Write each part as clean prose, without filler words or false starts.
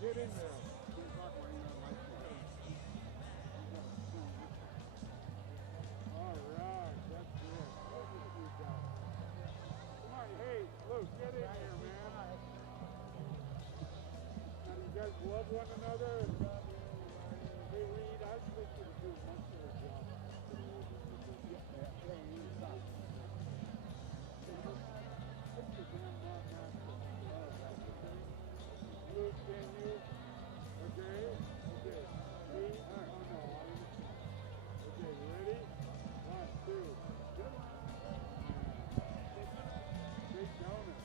Get in there. All right, that's it. Look at you guys. Come on, hey, Luke, get in here, man. Now, do you guys love one another? Hey, Reed, I think you would do much better job. Luke, can you? Okay, okay. Reed, oh no, I understand. Okay, ready? 1, 2. Good one. Big donut.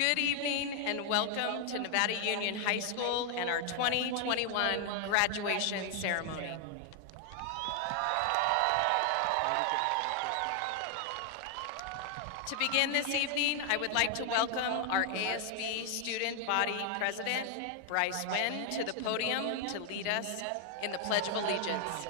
Good evening and welcome to Nevada Union High School and our 2021 graduation ceremony. To begin this evening, I would like to welcome our ASB Student Body President, Bryce Wynn, to the podium to lead us in the Pledge of Allegiance.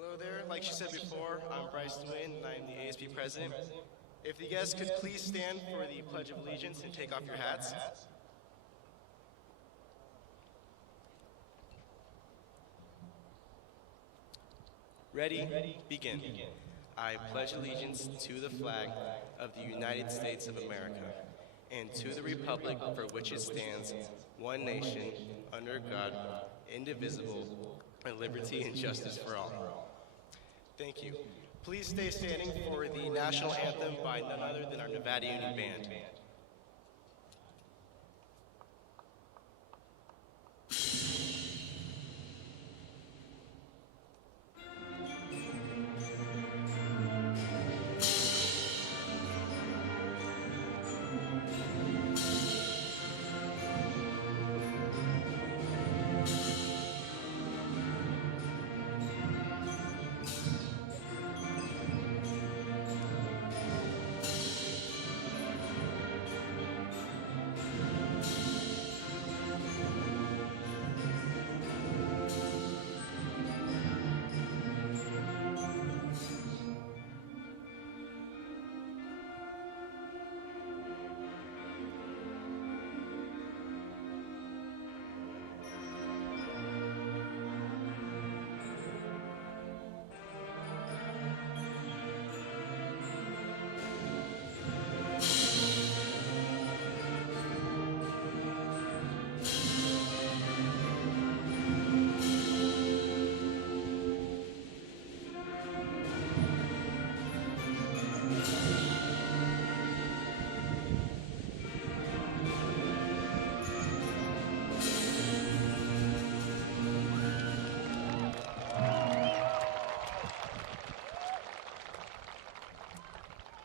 Hello there. Like she said before, I'm Bryce Wynn, and I'm the ASB president. If you guys could please stand for the Pledge of Allegiance and take off your hats. Ready? Begin. I pledge allegiance to the flag of the United States of America and to the republic for which it stands, one nation, under God, indivisible, and liberty and justice for all. Thank you. Please stay standing for the national anthem by none other than our Nevada Union Band.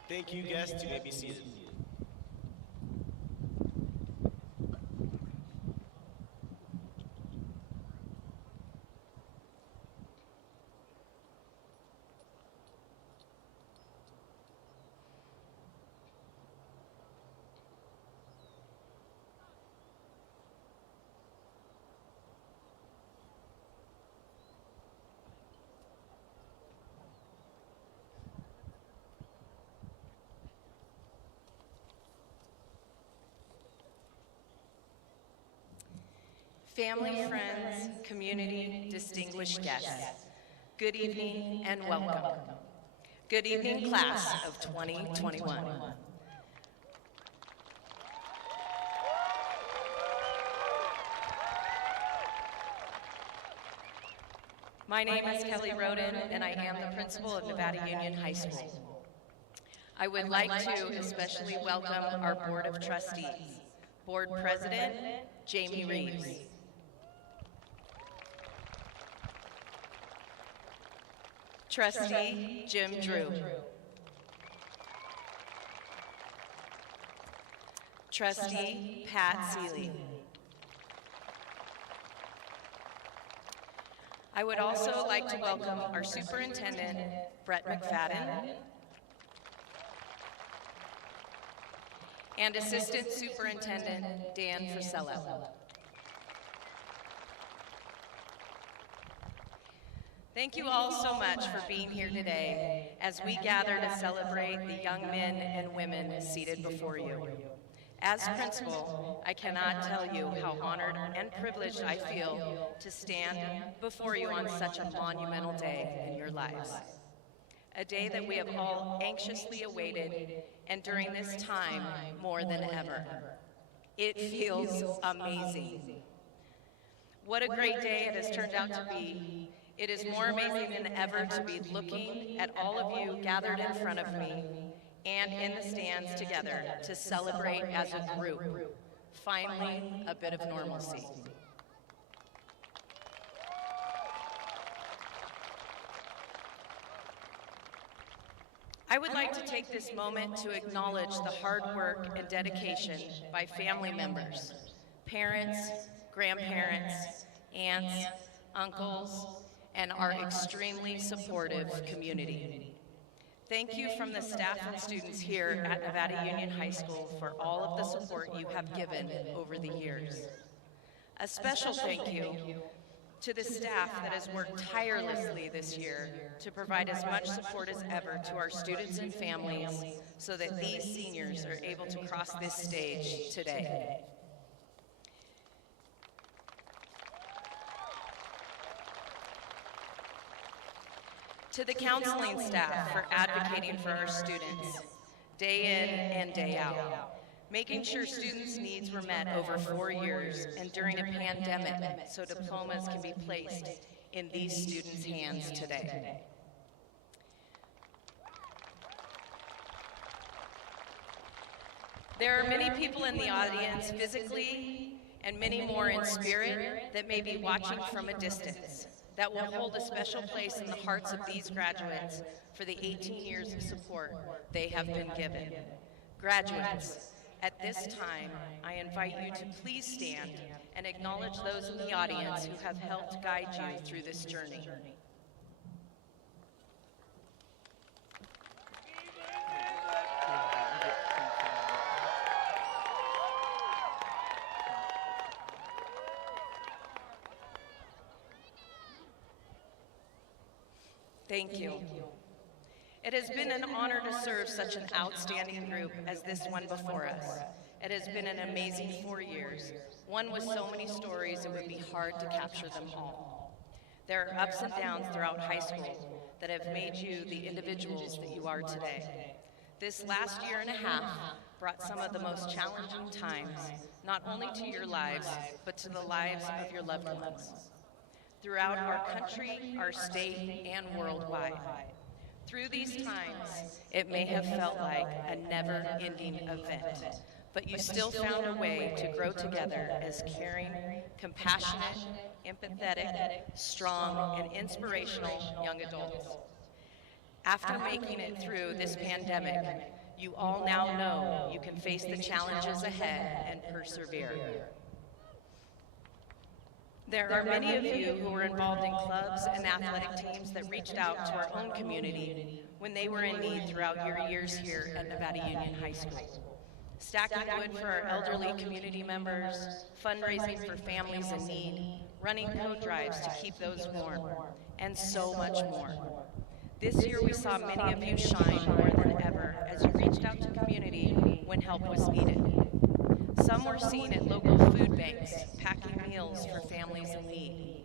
Thank you, guests. You may be seated. Family, friends, community, distinguished guests, good evening and welcome. Good evening, class of 2021. My name is Kelly Roden, and I am the principal of Nevada Union High School. I would like to especially welcome our Board of Trustees, Board President, Jamie Reeves. Trustee Jim Drew. Trustee Pat Seeley. I would also like to welcome our Superintendent, Brett McFadden, and Assistant Superintendent, Dan Frisello. Thank you all so much for being here today as we gather to celebrate the young men and women seated before you. As principal, I cannot tell you how honored and privileged I feel to stand before you on such a monumental day in your lives. A day that we have all anxiously awaited, and during this time, more than ever. It feels amazing. What a great day it has turned out to be. It is more amazing than ever to be looking at all of you gathered in front of me and in the stands together to celebrate as a group. Finally, a bit of normalcy. I would like to take this moment to acknowledge the hard work and dedication by family members, parents, grandparents, aunts, uncles, and our extremely supportive community. Thank you from the staff and students here at Nevada Union High School for all of the support you have given over the years. A special thank you to the staff that has worked tirelessly this year to provide as much support as ever to our students and families so that these seniors are able to cross this stage today. To the counseling staff for advocating for our students, day in and day out, making sure students' needs were met over 4 years and during a pandemic so diplomas can be placed in these students' hands today. There are many people in the audience physically and many more in spirit that may be watching from a distance, that will hold a special place in the hearts of these graduates for the 18 years of support they have been given. Graduates, at this time, I invite you to please stand and acknowledge those in the audience who have helped guide you through this journey. Thank you. It has been an honor to serve such an outstanding group as this one before us. It has been an amazing 4 years, one with so many stories it would be hard to capture them all. There are ups and downs throughout high school that have made you the individuals that you are today. This last year and a half brought some of the most challenging times, not only to your lives, but to the lives of your loved ones. Throughout our country, our state, and worldwide. Through these times, it may have felt like a never-ending event, but you still found a way to grow together as caring, compassionate, empathetic, strong, and inspirational young adults. After making it through this pandemic, you all now know you can face the challenges ahead and persevere. There are many of you who were involved in clubs and athletic teams that reached out to our own community when they were in need throughout your years here at Nevada Union High School. Stacking wood for our elderly community members, fundraising for families in need, running coat drives to keep those warm, and so much more. This year we saw many of you shine more than ever as you reached out to community when help was needed. Some were seen at local food banks, packing meals for families in need.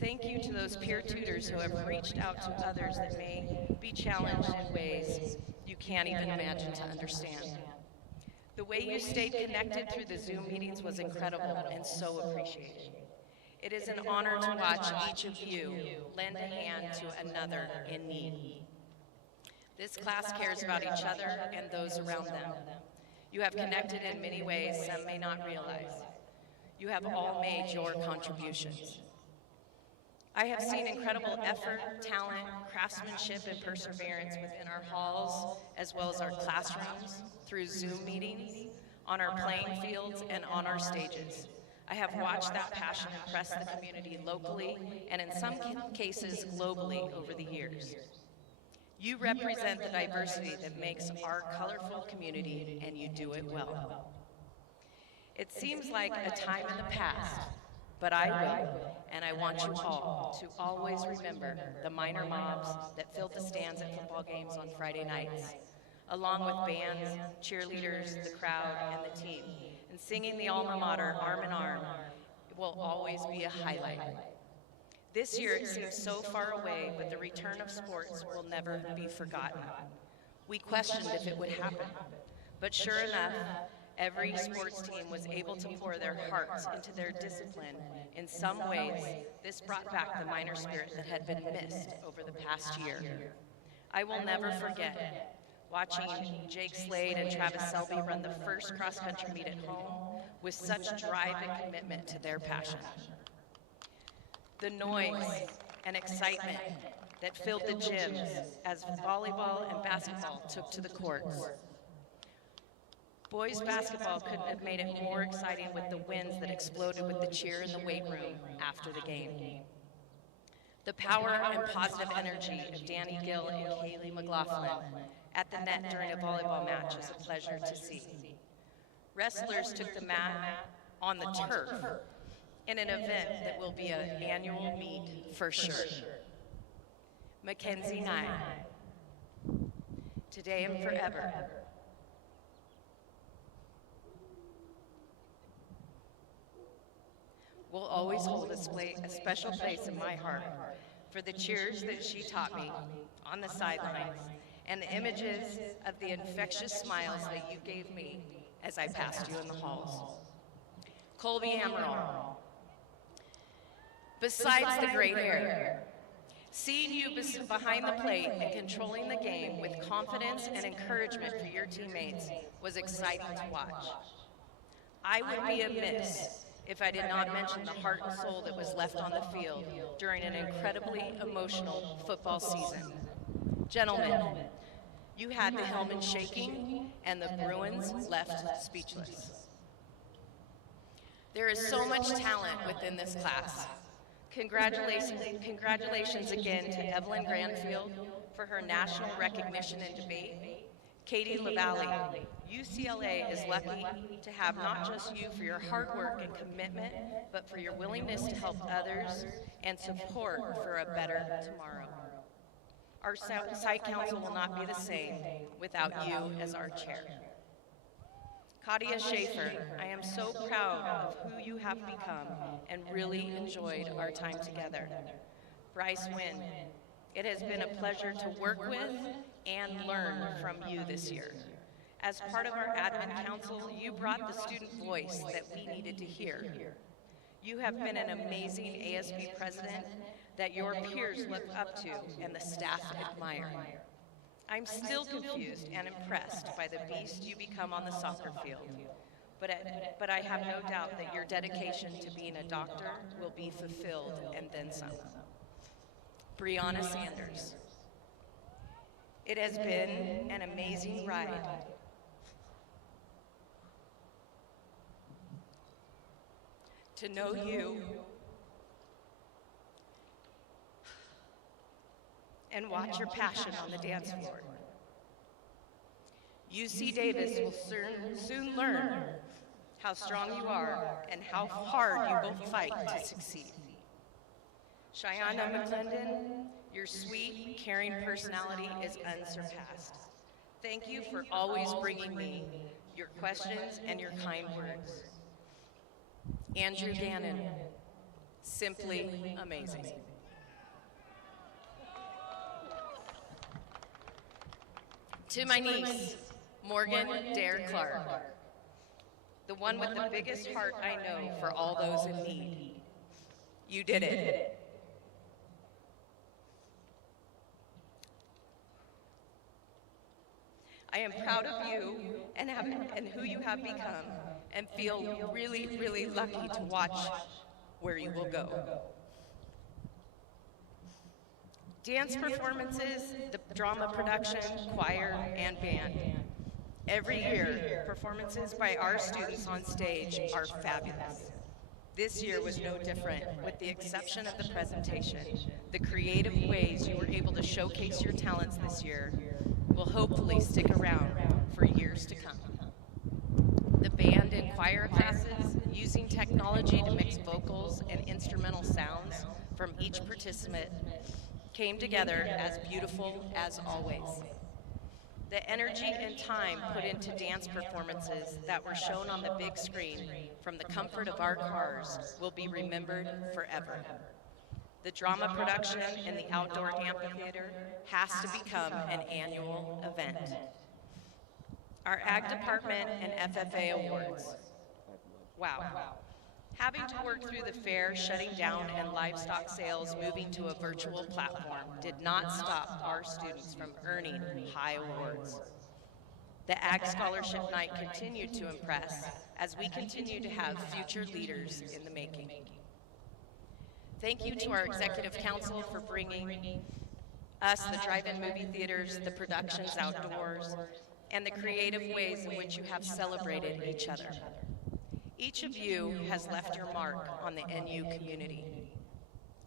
Thank you to those peer tutors who have reached out to others that may be challenged in ways you can't even imagine to understand. The way you stayed connected through the Zoom meetings was incredible and so appreciated. It is an honor to watch each of you lend a hand to another in need. This class cares about each other and those around them. You have connected in many ways some may not realize. You have all made your contributions. I have seen incredible effort, talent, craftsmanship, and perseverance within our halls, as well as our classrooms, through Zoom meetings, on our playing fields, and on our stages. I have watched that passion impress the community locally, and in some cases globally over the years. You represent the diversity that makes our colorful community, and you do it well. It seems like a time in the past, but I will, and I want you all to always remember the minor mobs that filled the stands at football games on Friday nights, along with bands, cheerleaders, the crowd, and the team. And singing the alma mater arm in arm will always be a highlight. This year it seems so far away, but the return of sports will never be forgotten. We questioned if it would happen, but sure enough, Every sports team was able to pour their hearts into their discipline. In some ways, this brought back the minor spirit that had been missed over the past year. I will never forget watching Jake Slade and Travis Selby run the first cross-country meet at home with such drive and commitment to their passion. The noise and excitement that filled the gyms as volleyball and basketball took to the courts. Boys basketball couldn't have made it more exciting with the winds that exploded with the cheer in the weight room after the game. The power and positive energy of Danny Gill and Kaylee McLaughlin at the net during a volleyball match is a pleasure to see. Wrestlers took the mat on the turf in an event that will be an annual meet for sure. Mackenzie Nye, today and forever. Will always hold a special place in my heart for the cheers that she taught me on the sidelines and the images of the infectious smiles that you gave me as I passed you in the halls. Colby Amaral, besides the great hair, seeing you behind the plate and controlling the game with confidence and encouragement for your teammates was exciting to watch. I would be amiss if I did not mention the heart and soul that was left on the field during an incredibly emotional football season. Gentlemen, you had the Hellman shaking and the Bruins left speechless. There is so much talent within this class. Congratulations again to Evelyn Granfield for her national recognition and debate. Katie LaValle, UCLA is lucky to have not just you for your hard work and commitment, but for your willingness to help others and support for a better tomorrow. Our site council will not be the same without you as our chair. Katia Schaefer, I am so proud of who you have become and really enjoyed our time together. Bryce Wynn, it has been a pleasure to work with and learn from you this year. As part of our admin council, you brought the student voice that we needed to hear. You have been an amazing ASB president that your peers look up to and the staff admire. I'm still confused and impressed by the beast you become on the soccer field, but I have no doubt that your dedication to being a doctor will be fulfilled and then some. Brianna Sanders, it has been an amazing ride. To know you and watch your passion on the dance floor. UC Davis will soon learn how strong you are and how hard you will fight to succeed. Cheyenne McClendon, your sweet, caring personality is unsurpassed. Thank you for always bringing me your questions and your kind words. Andrew Gannon, simply amazing. To my niece, Morgan Dare Clark, the one with the biggest heart I know for all those in need. You did it. I am proud of you and who you have become, and feel really, really lucky to watch where you will go. Dance performances, the drama production, choir, and band. Every year, performances by our students on stage are fabulous. This year was no different, with the exception of the presentation. The creative ways you were able to showcase your talents this year will hopefully stick around for years to come. The band and choir classes, using technology to mix vocals and instrumental sounds from each participant, came together as beautiful as always. The energy and time put into dance performances that were shown on the big screen from the comfort of our cars will be remembered forever. The drama production in the outdoor amphitheater has to become an annual event. our Ag Department and FFA awards. Wow. Having to work through the fair shutting down and livestock sales moving to a virtual platform did not stop our students from earning high awards. The Ag Scholarship Night continued to impress as we continue to have future leaders in the making. Thank you to our Executive Council for bringing us the drive-in movie theaters, the productions outdoors, and the creative ways in which you have celebrated each other. Each of you has left your mark on the NU community.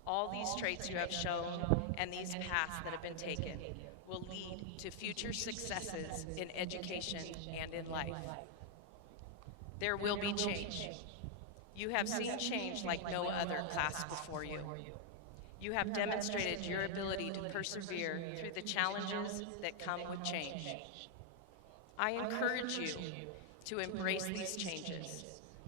All these traits you have shown and these paths that have been taken will lead to future successes in education and in life. There will be change. You have seen change like no other class before you. You have demonstrated your ability to persevere through the challenges that come with change. I encourage you to embrace these changes.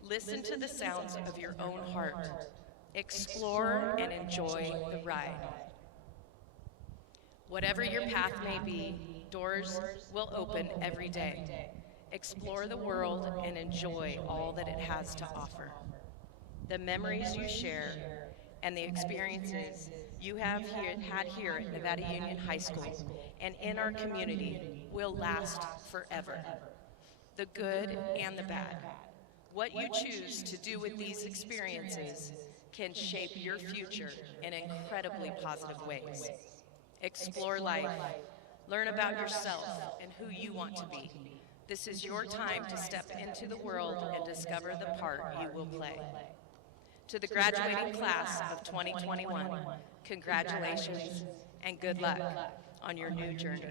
Listen to the sounds of your own heart. Explore and enjoy the ride. Whatever your path may be, doors will open every day. Explore the world and enjoy all that it has to offer. The memories you share and the experiences you have had here at Nevada Union High School and in our community will last forever. The good and the bad. What you choose to do with these experiences can shape your future in incredibly positive ways. Explore life, learn about yourself and who you want to be. This is your time to step into the world and discover the part you will play. To the graduating class of 2021, congratulations and good luck on your new journey.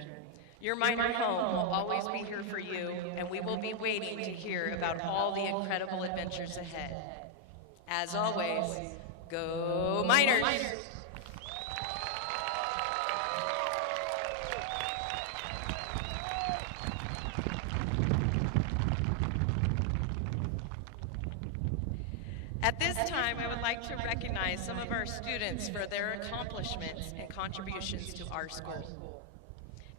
Your minor home will always be here for you, and we will be waiting to hear about all the incredible adventures ahead. As always, go Miners! At this time, I would like to recognize some of our students for their accomplishments and contributions to our school.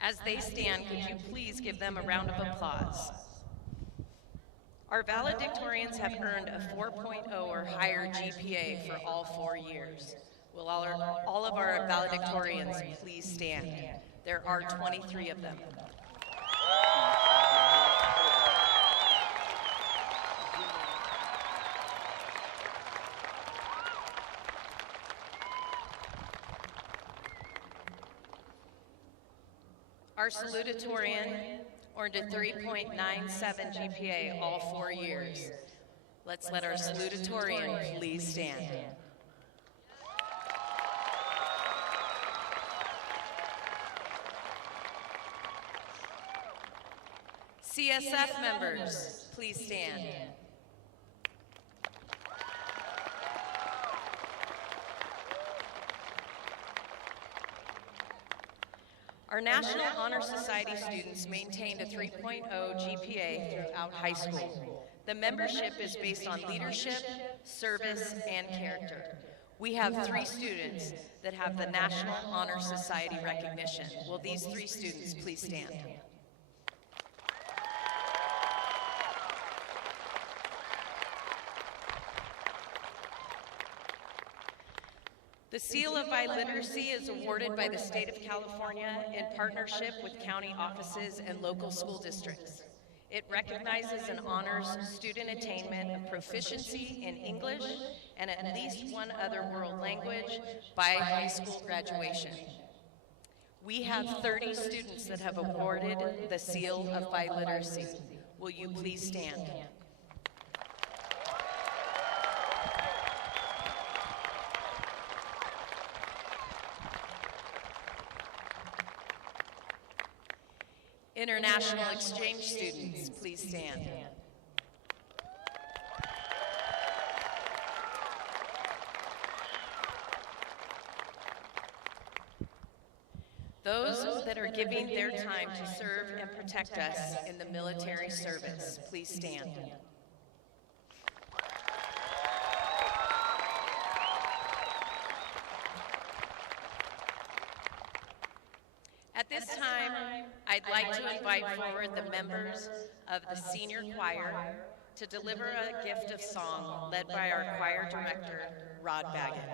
As they stand, could you please give them a round of applause? Our valedictorians have earned a 4.0 or higher GPA for all 4 years. Will all of our valedictorians please stand? There are 23 of them. Our salutatorian earned a 3.97 GPA all 4 years. Let's let our salutatorian please stand. CSF members, please stand. Our National Honor Society students maintained a 3.0 GPA throughout high school. The membership is based on leadership, service, and character. We have 3 students that have the National Honor Society recognition. Will these 3 students please stand? The Seal of Biliteracy is awarded by the State of California in partnership with county offices and local school districts. It recognizes and honors student attainment of proficiency in English and at least one other world language by high school graduation. We have 30 students that have awarded the Seal of Biliteracy. Will you please stand? International exchange students, please stand. Those that are giving their time to serve and protect us in the military service, please stand. At this time, I'd I'd like to invite forward the members of the senior choir to deliver a gift of song led by our choir director, Rod Baggett.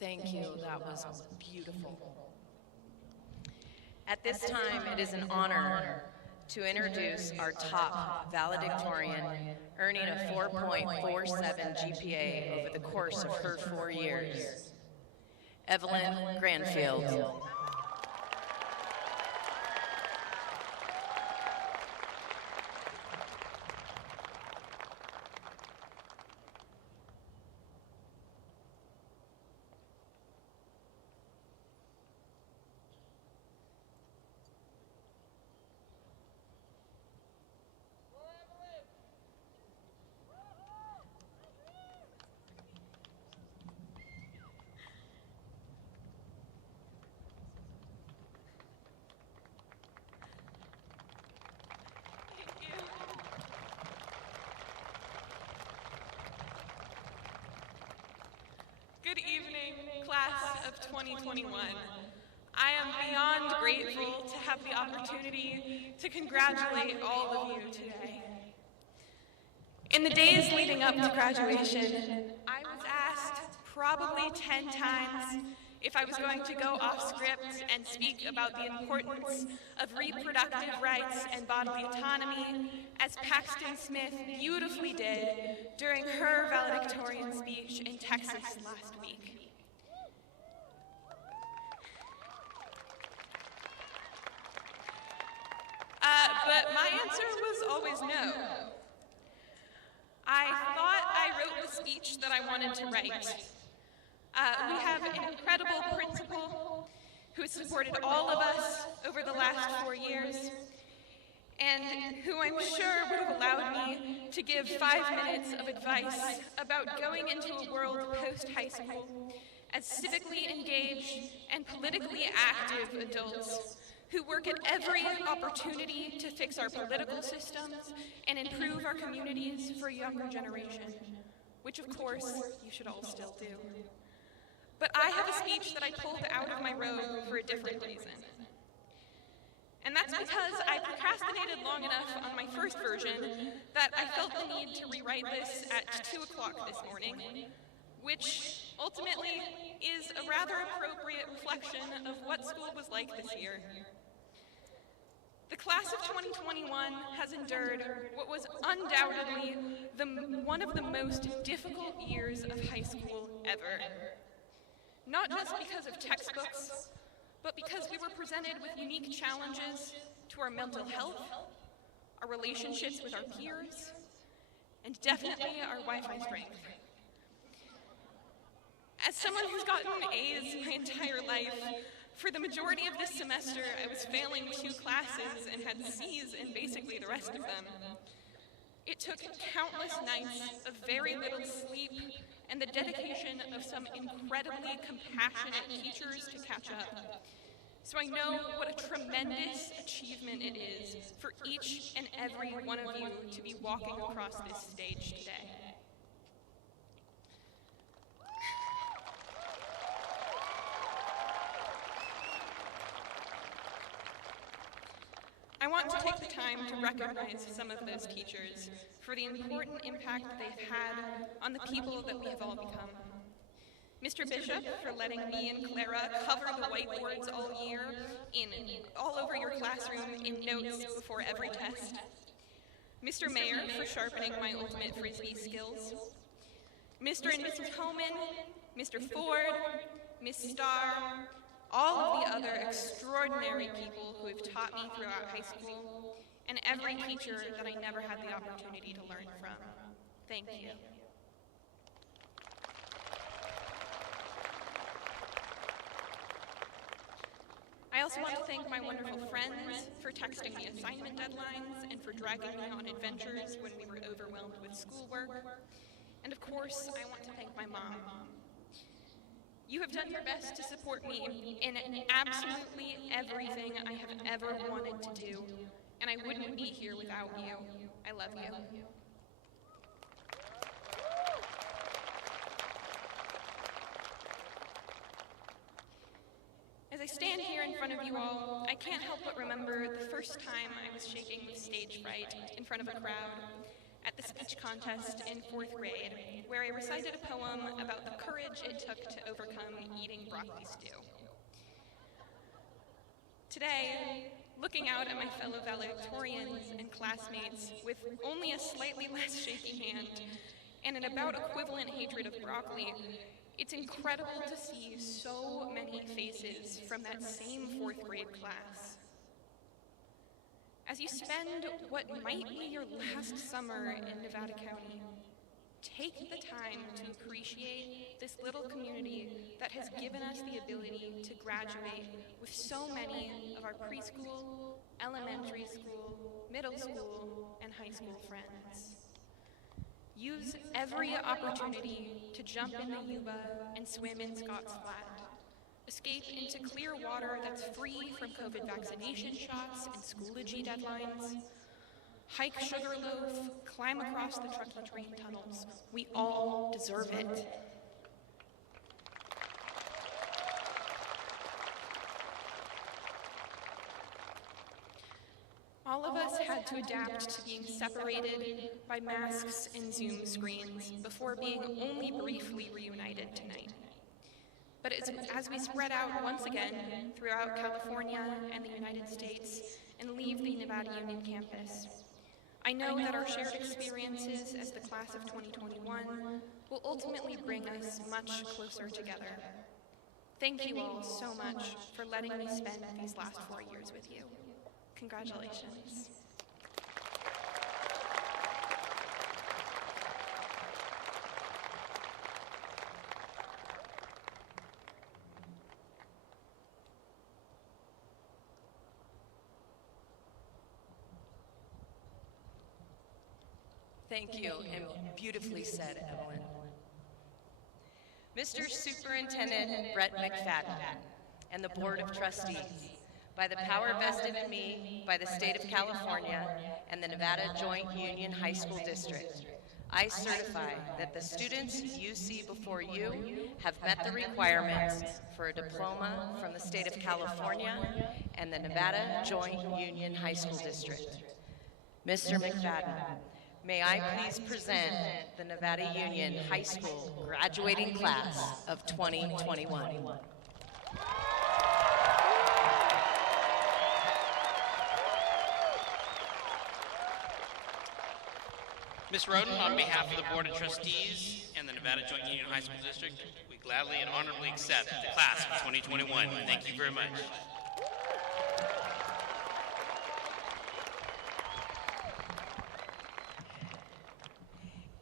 Thank you, that was beautiful. At this time, it is an honor to introduce our top valedictorian, earning a 4.47 GPA over the course of her 4 years, Evelyn Granfield. class of 2021. I am beyond grateful to have the opportunity to congratulate all of you today. In the days leading up to graduation, I was asked probably 10 times if I was going to go off script and speak about the importance of reproductive rights and bodily autonomy, as Paxton Smith beautifully did during her valedictorian speech in Texas last week. But my answer was always no. I thought I wrote the speech that I wanted to write. We have an incredible principal who has supported all of us over the last 4 years, and who I'm sure would have allowed me to give 5 minutes of advice about going into a world post-high school as civically engaged and politically active adults who work at every opportunity to fix our political systems and improve our communities for a younger generation, which of course you should all still do. But I have a speech that I pulled out of my robe for a different reason. And that's because I procrastinated long enough on my first version that I felt the need to rewrite this at 2 o'clock this morning, which ultimately is a rather appropriate reflection of what school was like this year. The class of 2021 has endured what was undoubtedly one of the most difficult years of high school ever. Not just because of textbooks, but because we were presented with unique challenges to our mental health, our relationships with our peers, and definitely our Wi-Fi strength. As someone who's gotten A's my entire life, for the majority of this semester, I was failing 2 classes and had C's in basically the rest of them. It took countless nights of very little sleep and the dedication of some incredibly compassionate teachers to catch up. So I know what a tremendous achievement it is for each and every one of you to be walking across this stage today. I want to take the time to recognize some of those teachers for the important impact they've had on the people that we have all become. Mr. Bishop, for letting me and Clara cover the whiteboards all year, all over your classroom in notes before every test. Mr. Mayor, for sharpening my ultimate Frisbee skills. Mr. and Mrs. Homan, Mr. Ford, Miss Starr, all of the other extraordinary people who have taught me throughout high school, and every teacher that I never had the opportunity to learn from. Thank you. I also want to thank my wonderful friends for texting me assignment deadlines and for dragging me on adventures when we were overwhelmed with schoolwork. And of course, I want to thank my mom. You have done your best to support me in absolutely everything I have ever wanted to do, and I wouldn't be here without you. I love you. As I stand here in front of you all, I can't help but remember the first time I was shaking with stage fright in front of a crowd at the speech contest in 4th grade, where I recited a poem about the courage it took to overcome eating broccoli stew. Today, looking out at my fellow valedictorians and classmates with only a slightly less shaky hand and an about equivalent hatred of broccoli, it's incredible to see so many faces from that same 4th grade class. As you spend what might be your last summer in Nevada County, take the time to appreciate this little community that has given us the ability to graduate with so many of our preschool, elementary school, middle school, and high school friends. Use every opportunity to jump in the Yuba and swim in Scotts Flat. Escape into clear water that's free from COVID vaccination shots and Schoology deadlines. Hike Sugarloaf, climb across the Truckee train tunnels. We all deserve it. to adapt to being separated by masks and Zoom screens before being only briefly reunited tonight. But as we spread out once again throughout California and the United States and leave the Nevada Union campus, I know that our shared experiences as the class of 2021 will ultimately bring us much closer together. Thank you all so much for letting me spend these last 4 years with you. Congratulations. Thank you, and beautifully said, Evelyn. Mr. Superintendent Brett McFadden and the Board of Trustees, by the power vested in me by the State of California and the Nevada Joint Union High School District, I certify that the students you see before you have met the requirements for a diploma from the State of California and the Nevada Joint Union High School District. Mr. McFadden, may I please present the Nevada Union High School graduating class of 2021. Ms. Roden, on behalf of the Board of Trustees and the Nevada Joint Union High School District, we gladly and honorably accept the class of 2021. Thank you very much.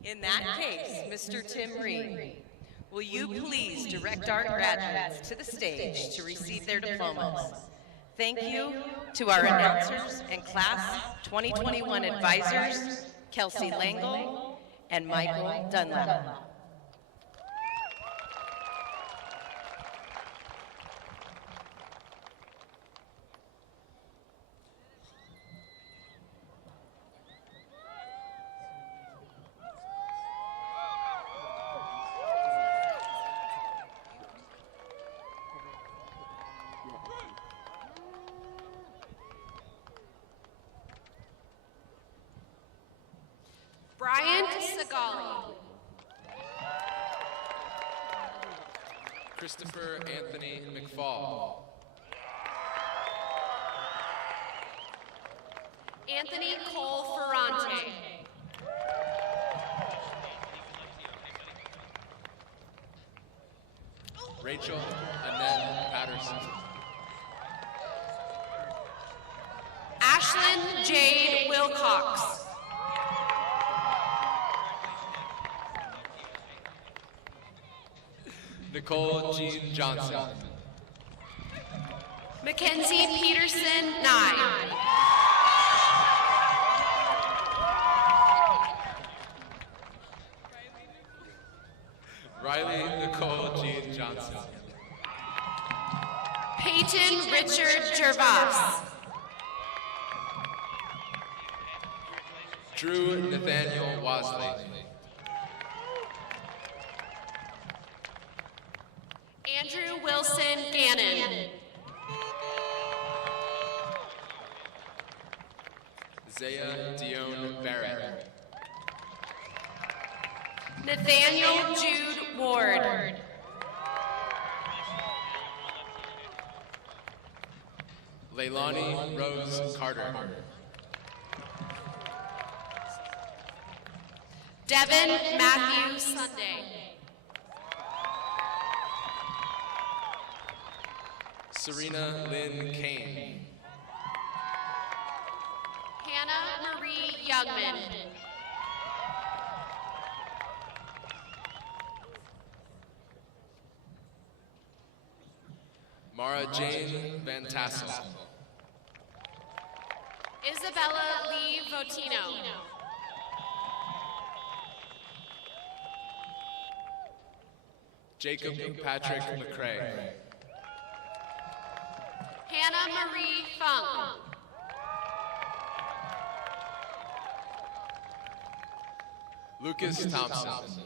In that case, Mr. Tim Reed, will you please direct our graduates to the stage to receive their diplomas? Thank you to our announcers and class 2021 advisors, Kelsey Langle and Michael Dunlap. Christopher Anthony McFall. Anthony Cole Ferrante. Rachel Annette Patterson. Ashlyn Jade Wilcox. Nicole Jean Johnson. Mackenzie Peterson Nye. Riley Nicole Jean Johnson. Peyton Richard Gervas. Drew Nathaniel Wasley. Andrew Wilson Gannon. Zaya Dion Barrett. Nathaniel Jude Ward. Leilani Rose Carter. Devin Matthew Sunday. Serena Lynn Kane. Hannah Marie Youngman. Mara Jane Van Tassel. Isabella Lee Votino. Jacob Patrick McCrae. Hannah Marie Funk. Lucas Thompson.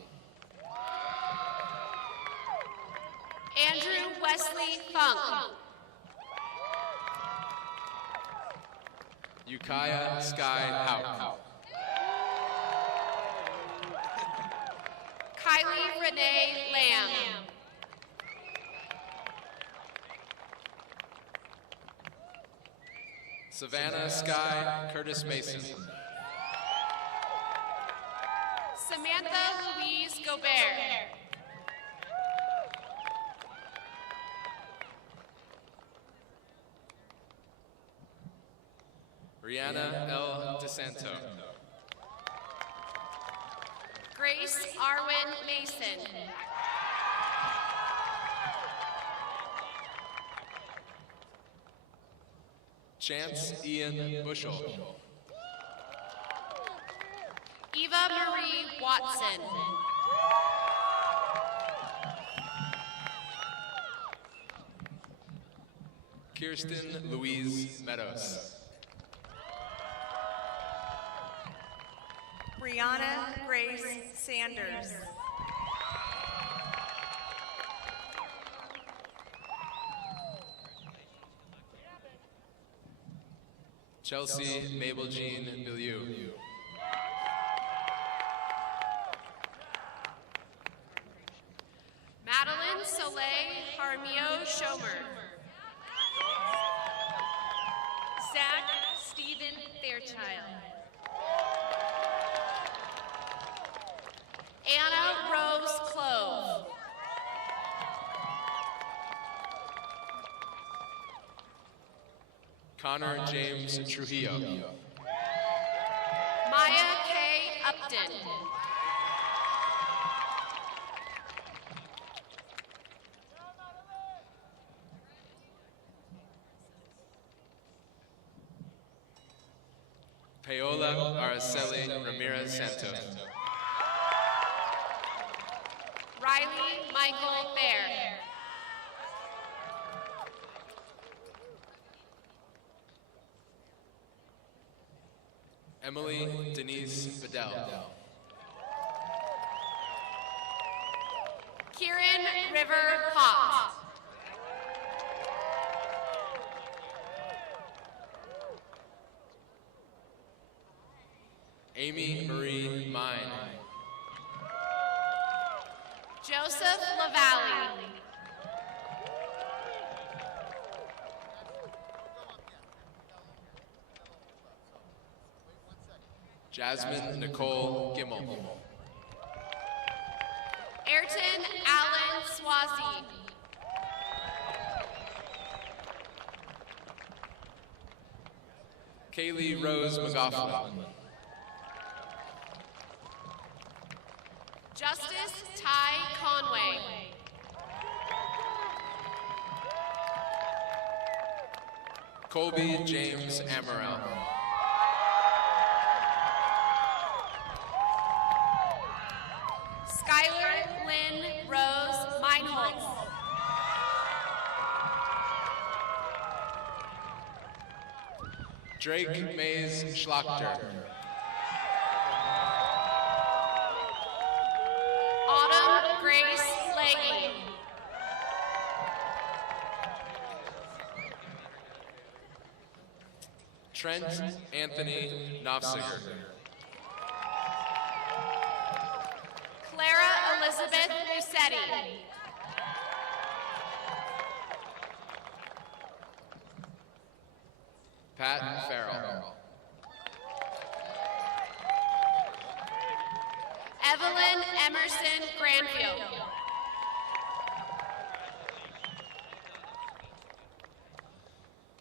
Andrew Wesley Funk. Ukiah Sky Hauk. Kylie Renee Lamb. Savannah Sky Curtis Mason. Samantha Louise Gobert. Rihanna L. DeSanto. Grace Arwen Mason. Chance Ian Bushel. Eva Marie Watson. Kirsten Louise Meadows. Brianna Grace Sanders. Chelsea Mabel Jean Bilieu. Madeline Soleil Harmio Schomer. Zach Stephen Fairchild. Anna Rose Clove. Connor James Trujillo. Maya K. Upton. Paola Araceli Ramirez Santos. Riley Michael Baer. Emily Denise Bedell. Kieran River Pop. Amy Marie Mine. Joseph LaValle. Jasmine Nicole Gimmel. Ayrton Allen Swazi. Kaylee Rose McGoughlin. Justice Ty Conway. Colby James Amaral. Skylar Lynn Rose Meinholz. Drake Mays Schlachter. Autumn Grace Leggy. Trent Anthony Knopfsiger. Clara Elizabeth Musetti. Pat Farrell. Evelyn Emerson Granfield.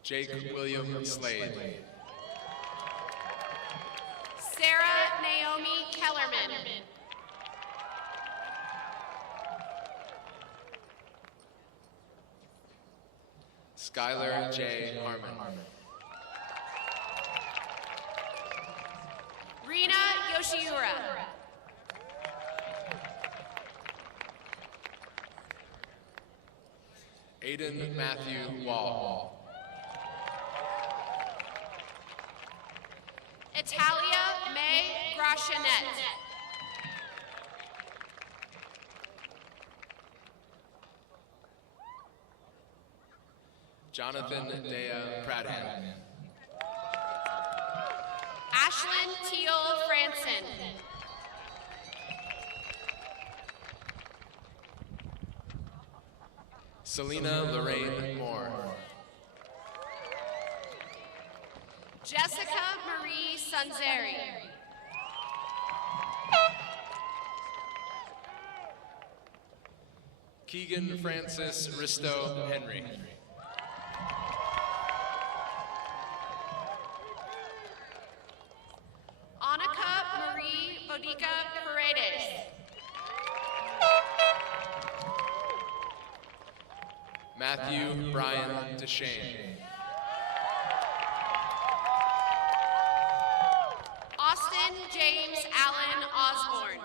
Jake William Slade. Sarah Naomi Kellerman. Skylar J. Harmon. Rina Yoshiura. Aiden Matthew Wall. Italia May Grashanet. Jonathan Dea Pradhan. Ashlyn Teal Franson. Selena Lorraine Moore. Jessica Marie Sunzeri. Keegan Francis Risto Henry. Annika Marie Bodica Paredes. Matthew Brian DeShane. Austin James Allen Osborne.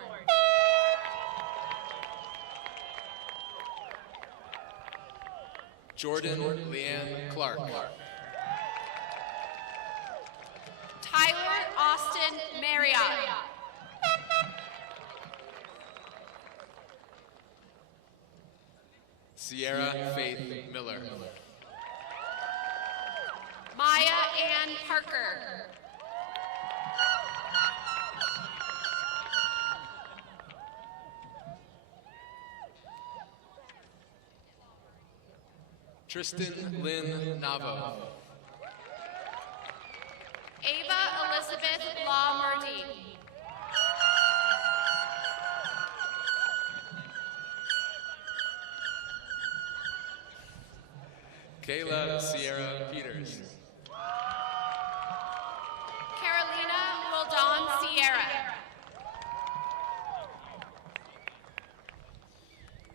Jordan Leanne Clark. Tyler Austin Marriott. Sierra Faith Miller. Maya Ann Parker. Tristan Lynn Navo. Ava Elizabeth Law Murdy. Kayla Sierra Peters. Carolina Roldan Sierra.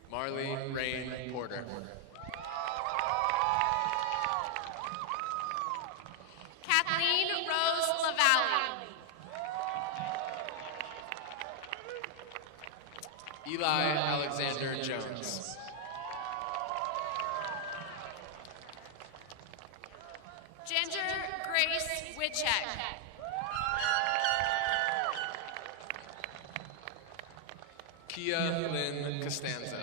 Marley Rain Porter. Kathleen Rose LaValle. Eli Alexander Jones. Ginger Grace Witchek. Kia Lynn Costanza.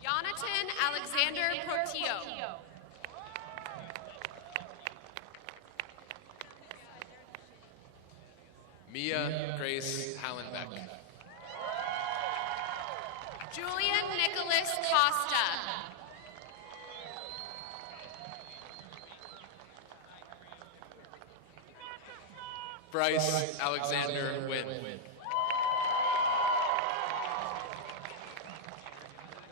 Jonathan Alexander Portillo. Mia Grace Hallenbeck. Julian Nicholas Costa. Bryce Alexander Wynn.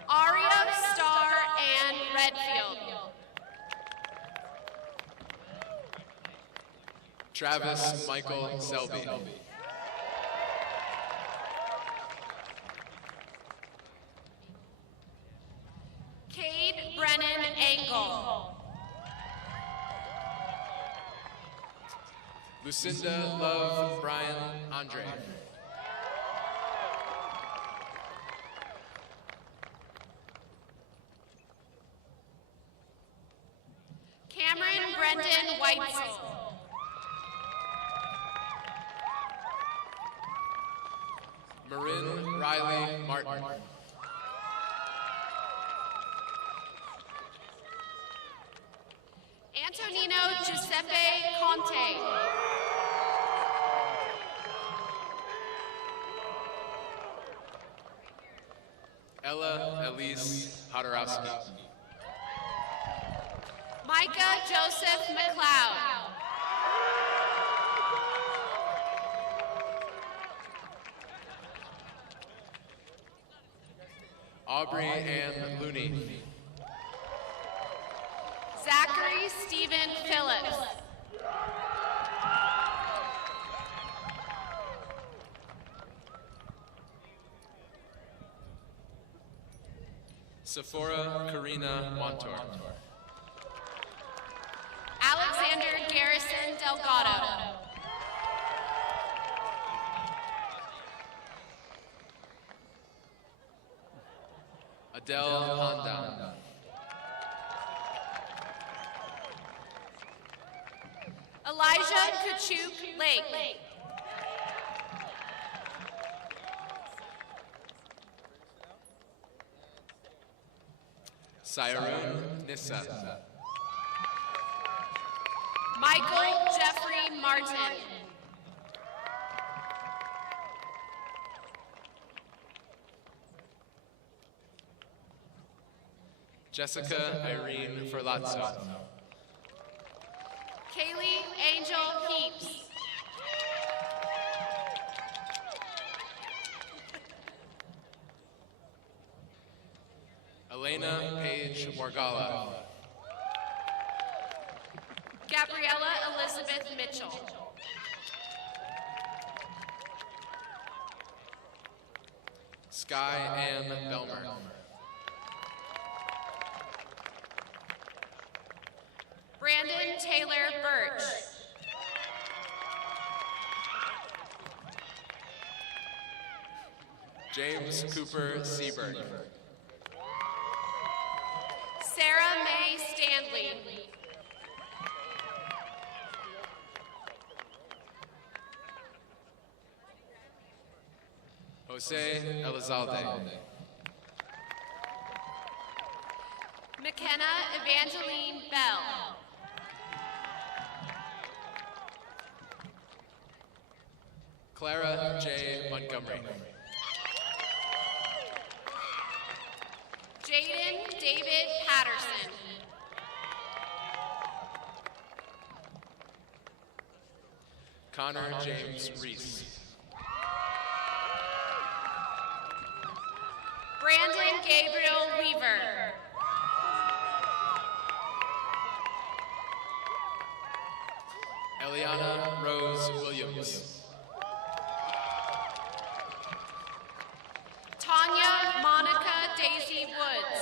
Aria Star Ann Redfield. Travis Michael Selby. Cade Brennan Engel. Lucinda Love Brian Andre. Cameron Brendan Weitzel. Marin Riley Martin. Antonino Giuseppe Conte. Ella Elise Hodorowski. Micah Joseph McLeod. Aubrey Ann Looney. Zachary Stephen Phillips. Sephora Karina Montour. Alexander Garrison Delgado. Adele Honda. Elijah Kachuk Lake. Cyrone Nissa. Michael Jeffrey Martin. Jessica Irene Ferlazzo. Kaylee Angel Heaps. Elena Paige Morgala. Gabriella Elizabeth Mitchell. Sky Ann Belmer. Brandon Taylor Birch. James Cooper Seaburn. Sarah May Stanley. Jose Elizalde. McKenna Evangeline Bell. Clara J. Montgomery. Jaden David Patterson. Connor James Reese. Brandon Gabriel Weaver. Eliana Rose Williams. Tanya Monica Daisy Woods.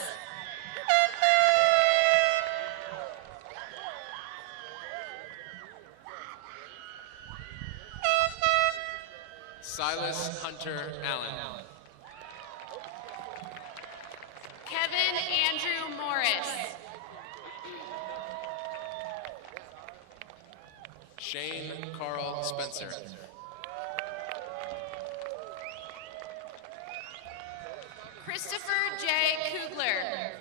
Silas Hunter Allen. Kevin Andrew Morris. Shane Carl Spencer. Christopher J. Kugler.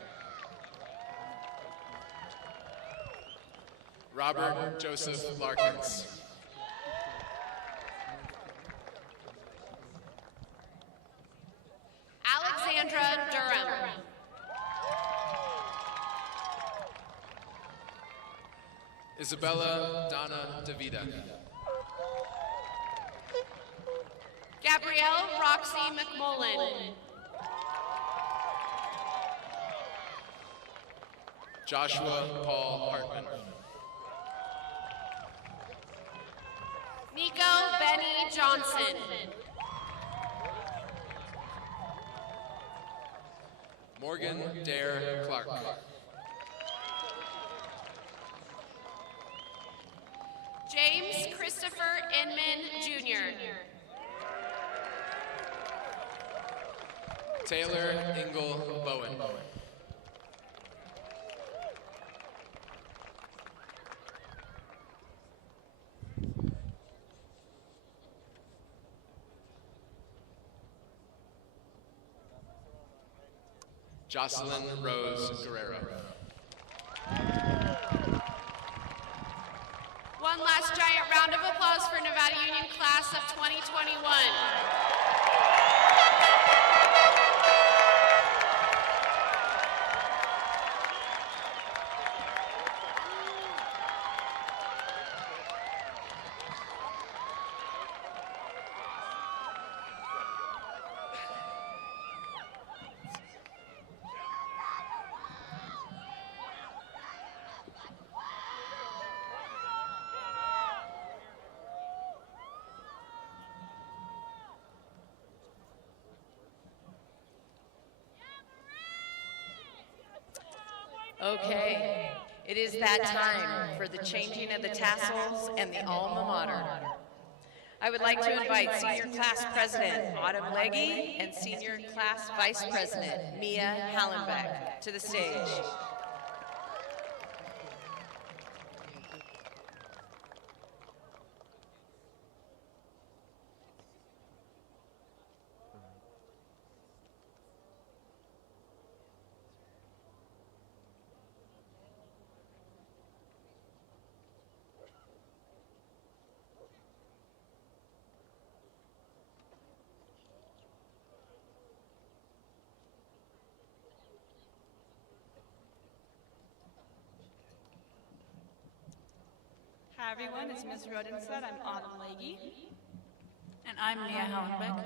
Robert Joseph Larkins. Alexandra Durham. Isabella Donna DeVita. Gabrielle Roxy McMullen. Joshua Paul Hartman. Nico Benny Johnson. Morgan Dare Clark. James Christopher Inman Jr. Taylor Ingle Bowen. Jocelyn Rose Guerrero. One last giant round of applause for Nevada Union Class of 2021. Okay, it is that time for the changing of the tassels and the alma mater. I would like to invite Senior Class President Autumn Legge and Senior Class Vice President Mia Hallenbeck to the stage. Hi everyone, as Ms. Roden said, I'm Autumn Leahy. And I'm Mia Hallenbeck.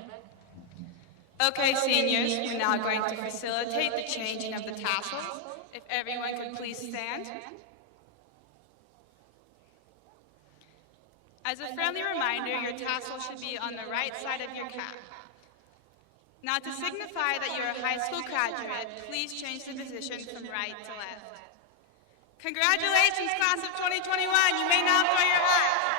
Okay, seniors, we're now going to facilitate the changing of the tassels. If everyone could please stand. As a friendly reminder, your tassel should be on the right side of your cap. Now, to signify that you're a high school graduate, please change the position from right to left. Congratulations, class of 2021. You may now throw your hat.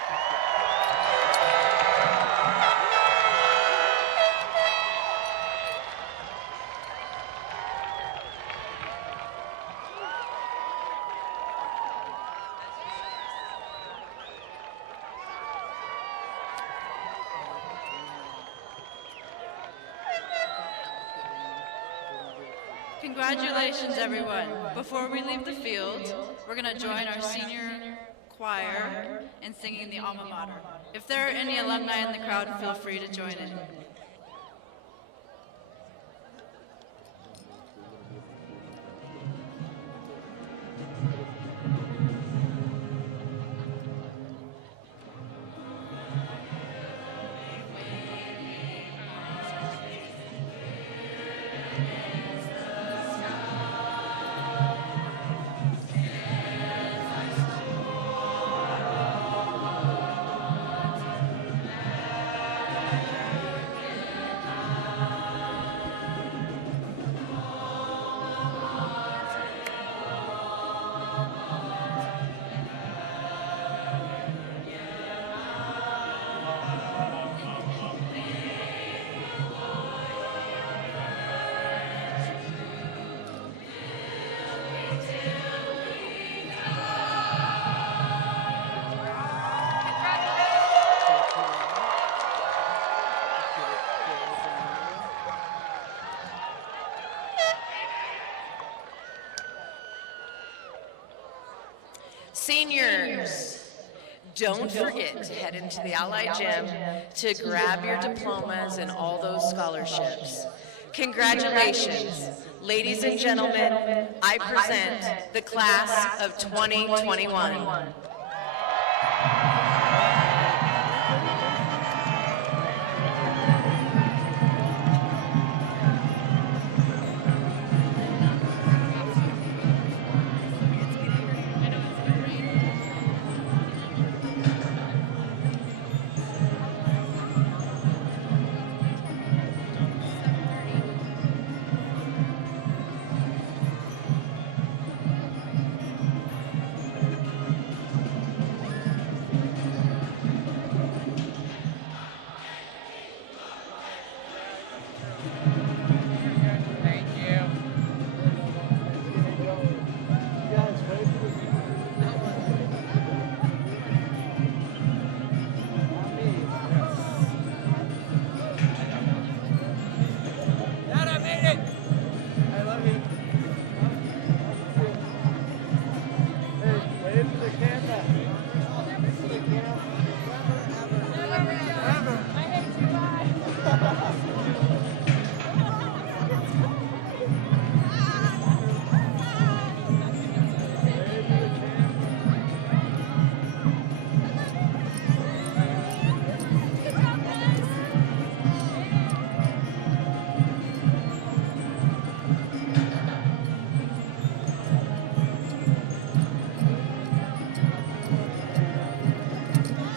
Congratulations, everyone. Before we leave the field, we're going to join our senior choir in singing the alma mater. If there are any alumni in the crowd, feel free to join in. Seniors, don't forget to head into the Allied Gym to grab your diplomas and all those scholarships. Congratulations. Ladies and gentlemen, I present the class of 2021.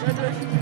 Congratulations.